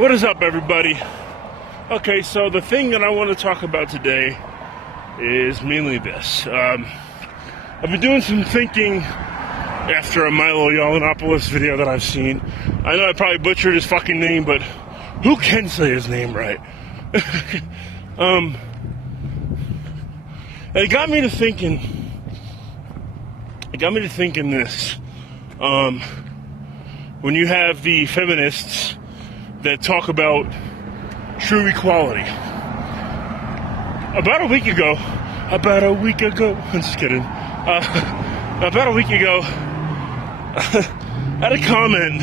What is up, everybody? Okay, so the thing that I want to talk about today is mainly this. I've been doing some thinking after a Milo Yiannopoulos video that I've seen. I know I probably butchered his fucking name, but who can say his name right? And it got me to thinking. This. When you have the feminists that talk about true equality. About a week ago, I'm just kidding. About a week ago, I had a comment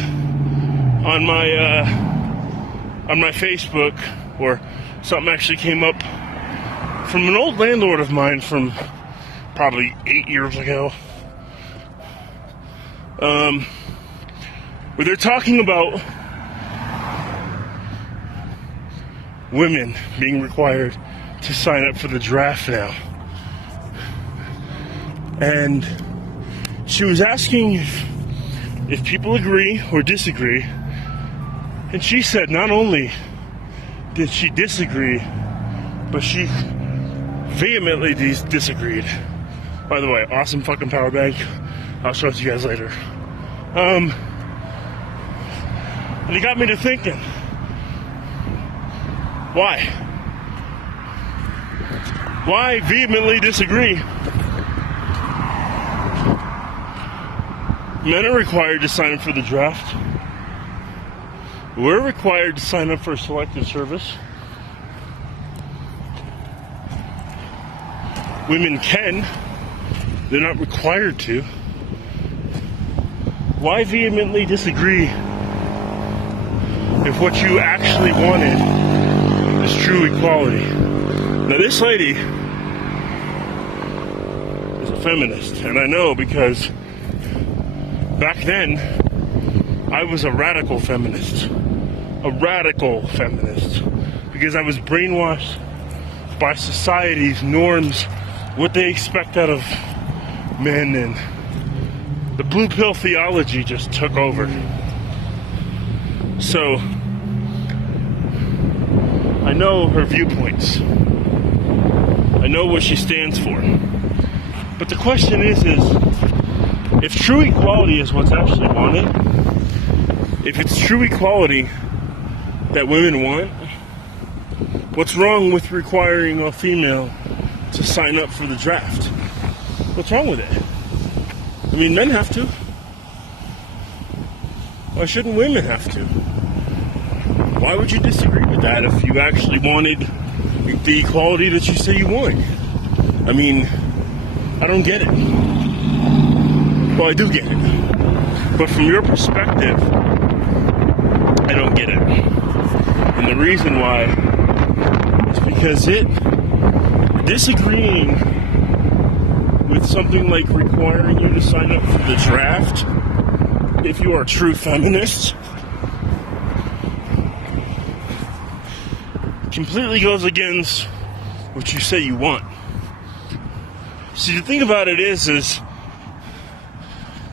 on my Facebook, or something actually came up from an old landlord of mine from probably 8 years ago. Where they're talking about women being required to sign up for the draft now. And she was asking if people agree or disagree. And she said not only did she disagree, but she vehemently disagreed. By the way, awesome fucking power bank. I'll show it to you guys later. And it got me to thinking. Why? Why vehemently disagree? Men are required to sign up for the draft. We're required to sign up for a selective service. Women can. They're not required to. Why vehemently disagree if what you actually wanted is true equality? Now, this lady is a feminist, and I know because back then I was a radical feminist. Because I was brainwashed by society's norms, what they expect out of men, and the blue pill theology just took over. So I know her viewpoints. I know what she stands for. But the question is if true equality is what's actually wanted, if it's true equality that women want, what's wrong with requiring a female to sign up for the draft? What's wrong with it? I mean, men have to. Why shouldn't women have to? Why would you disagree with that if you actually wanted the equality that you say you want? I mean, I don't get it. Well, I do get it. But from your perspective, I don't get it. And the reason why is because disagreeing with something like requiring you to sign up for the draft, if you are a true feminist, completely goes against what you say you want. See, the thing about it is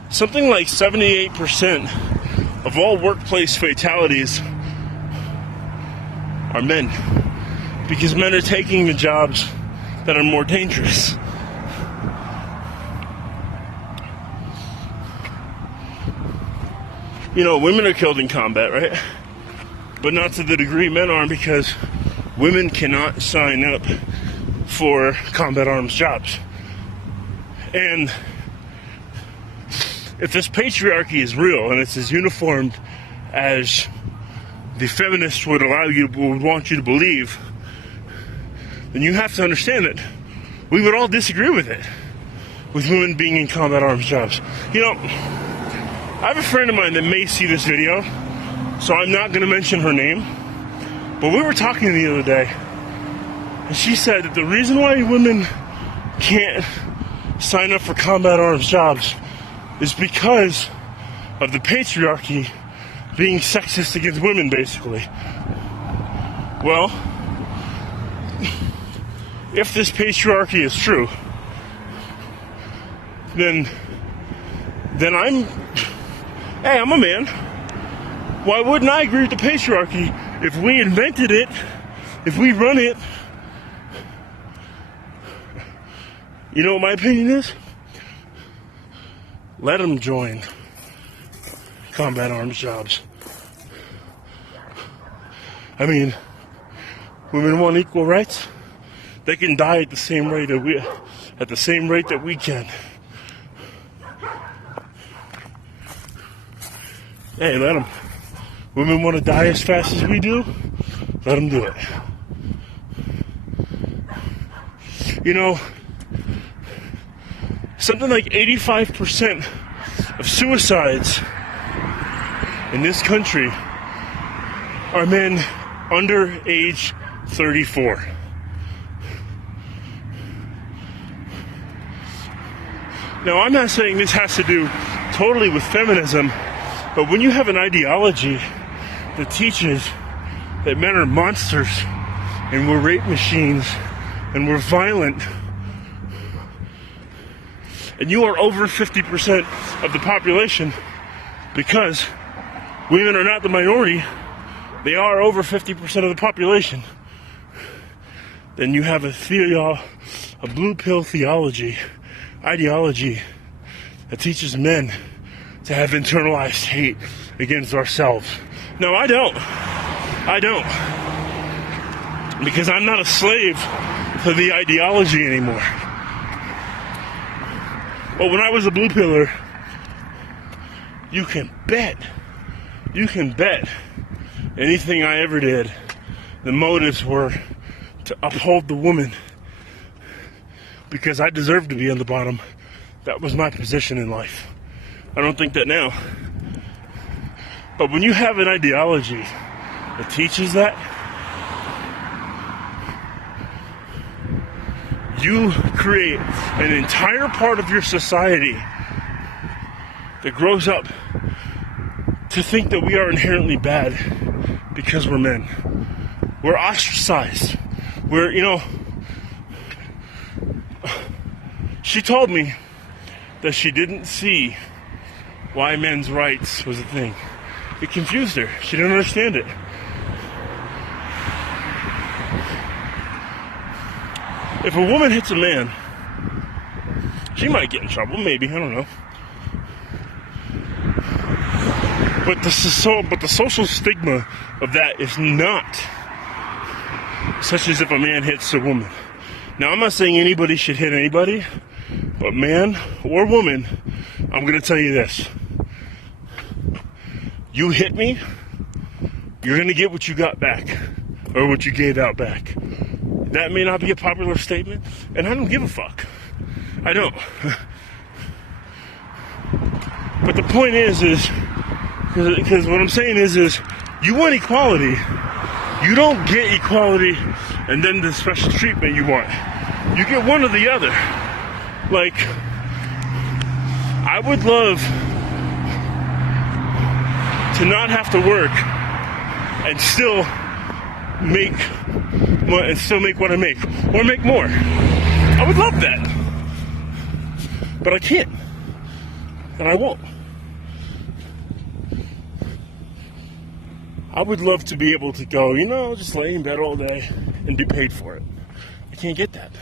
something like 78% of all workplace fatalities are men, because men are taking the jobs that are more dangerous. You know, women are killed in combat, right? But not to the degree men are, because women cannot sign up for combat arms jobs. And if this patriarchy is real and it's as uniformed as the feminists would want you to believe, then you have to understand that we would all disagree with it, with women being in combat arms jobs. You know, I have a friend of mine that may see this video, so I'm not going to mention her name, but we were talking the other day, and she said that the reason why women can't sign up for combat arms jobs is because of the patriarchy being sexist against women, basically. Well, if this patriarchy is true, then I'm a man. Why wouldn't I agree with the patriarchy if we invented it, if we run it? You know what my opinion is? Let them join combat arms jobs. I mean, women want equal rights. They can die at the same rate that we can. Hey, let them. Women want to die as fast as we do. Let them do it. You know, something like 85% of suicides in this country are men under age 34. Now, I'm not saying this has to do totally with feminism, but when you have an ideology that teaches that men are monsters and we're rape machines and we're violent, and you are over 50% of the population, because women are not the minority, they are over 50% of the population, then you have a blue pill theology, ideology that teaches men to have internalized hate against ourselves. No, I don't. Because I'm not a slave to the ideology anymore. But when I was a blue pillar, you can bet anything I ever did, the motives were to uphold the woman. Because I deserved to be on the bottom. That was my position in life. I don't think that now. But when you have an ideology that teaches that, you create an entire part of your society that grows up to think that we are inherently bad because we're men. We're ostracized. She told me that she didn't see why men's rights was a thing. It confused her. She didn't understand it. If a woman hits a man, she might get in trouble, maybe, I don't know. But the social stigma of that is not such as if a man hits a woman. Now, I'm not saying anybody should hit anybody, but man or woman, I'm going to tell you this. You hit me, you're going to get what you got back, or what you gave out back. That may not be a popular statement, and I don't give a fuck. I don't. But the point is because what I'm saying is you want equality. You don't get equality and then the special treatment you want. You get one or the other. Like, I would love to not have to work and still make what I make, or make more. I would love that, but I can't, and I won't. I would love to be able to go, just lay in bed all day and be paid for it. I can't get that.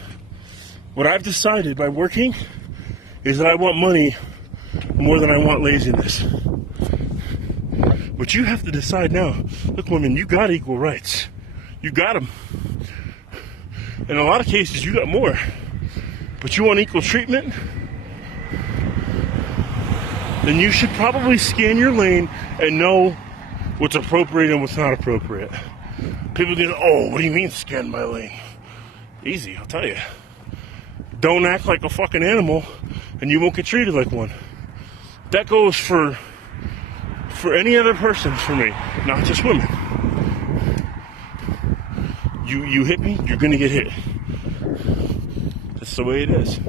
What I've decided by working is that I want money more than I want laziness. But you have to decide now. Look, women, you got equal rights. You got them. In a lot of cases, you got more. But you want equal treatment? Then you should probably scan your lane and know what's appropriate and what's not appropriate. People go, oh, what do you mean scan my lane? Easy, I'll tell you. Don't act like a fucking animal and you won't get treated like one. That goes for any other person for me, not just women. You hit me, you're gonna get hit. That's the way it is.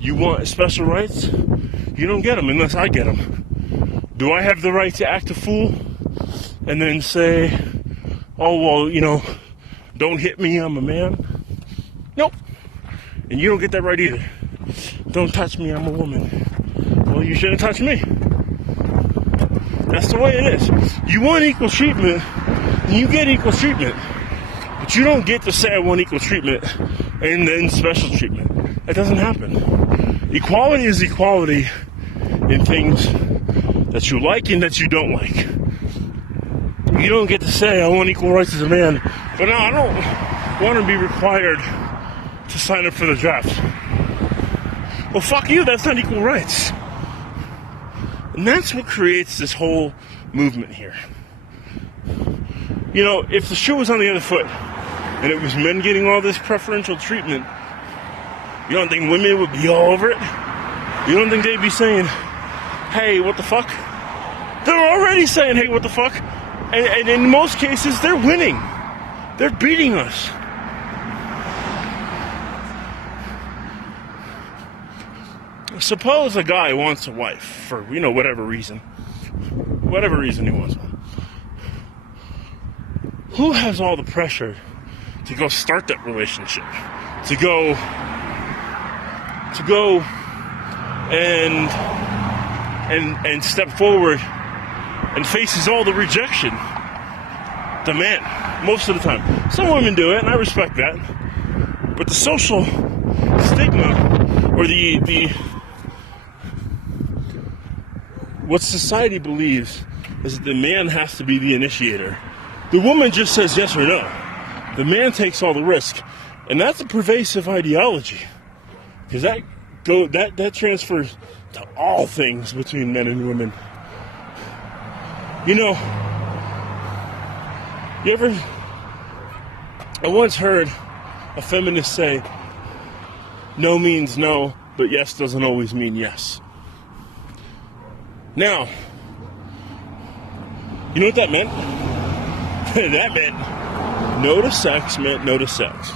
You want special rights? You don't get them unless I get them. Do I have the right to act a fool and then say, oh, well, don't hit me, I'm a man? Nope. And you don't get that right either. Don't touch me, I'm a woman. Well, you shouldn't touch me. That's the way it is. You want equal treatment, and you get equal treatment. But you don't get to say I want equal treatment and then special treatment. That doesn't happen. Equality is equality in things that you like and that you don't like. You don't get to say I want equal rights as a man, but no, I don't want to be required to sign up for the draft. Well, fuck you, that's not equal rights. And that's what creates this whole movement here. You know, if the shoe was on the other foot, and it was men getting all this preferential treatment, you don't think women would be all over it? You don't think they'd be saying, hey, what the fuck? They're already saying, hey, what the fuck? And in most cases, they're winning. They're beating us. Suppose a guy wants a wife for, whatever reason. Whatever reason he wants one. Who has all the pressure to go start that relationship? To go and step forward and faces all the rejection? The man, most of the time. Some women do it, and I respect that. But the social stigma, or the what society believes is that the man has to be the initiator. The woman just says yes or no. The man takes all the risk. And that's a pervasive ideology. Because that transfers to all things between men and women. I once heard a feminist say, no means no, but yes doesn't always mean yes. Now, you know what that meant? That meant no to sex meant no to sex.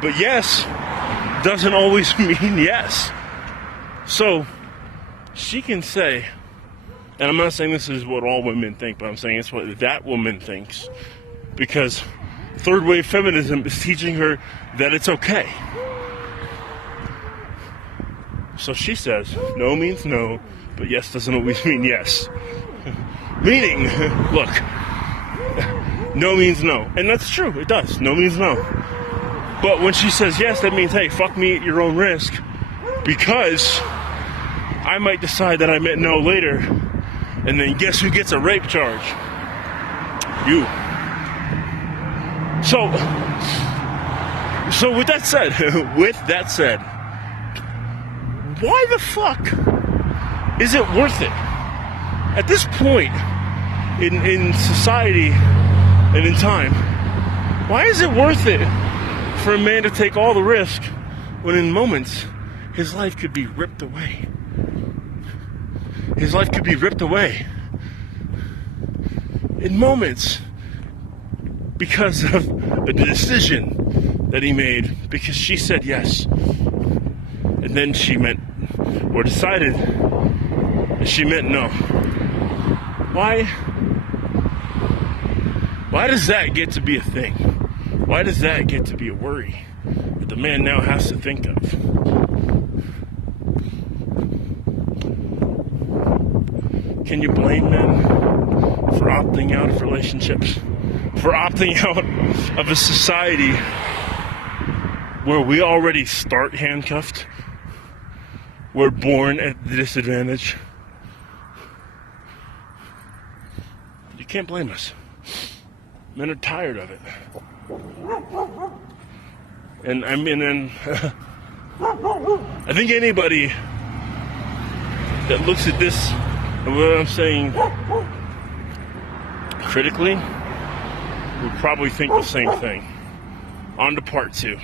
But yes doesn't always mean yes. So, she can say, and I'm not saying this is what all women think, but I'm saying it's what that woman thinks. Because third wave feminism is teaching her that it's okay. So she says, no means no, but yes doesn't always mean yes. Meaning, look, no means no. And that's true, it does. No means no. But when she says yes, that means, hey, fuck me at your own risk. Because I might decide that I meant no later. And then guess who gets a rape charge? You. So with that said, why the fuck is it worth it? At this point in society and in time, why is it worth it for a man to take all the risk when in moments his life could be ripped away? His life could be ripped away. In moments, because of a decision that he made, because she said yes. And then she meant, or decided that she meant no. Why does that get to be a thing? Why does that get to be a worry that the man now has to think of? Can you blame men for opting out of relationships? For opting out of a society where we already start handcuffed? We're born at the disadvantage. You can't blame us. Men are tired of it. And I think anybody that looks at this and what I'm saying critically would probably think the same thing. On to part 2.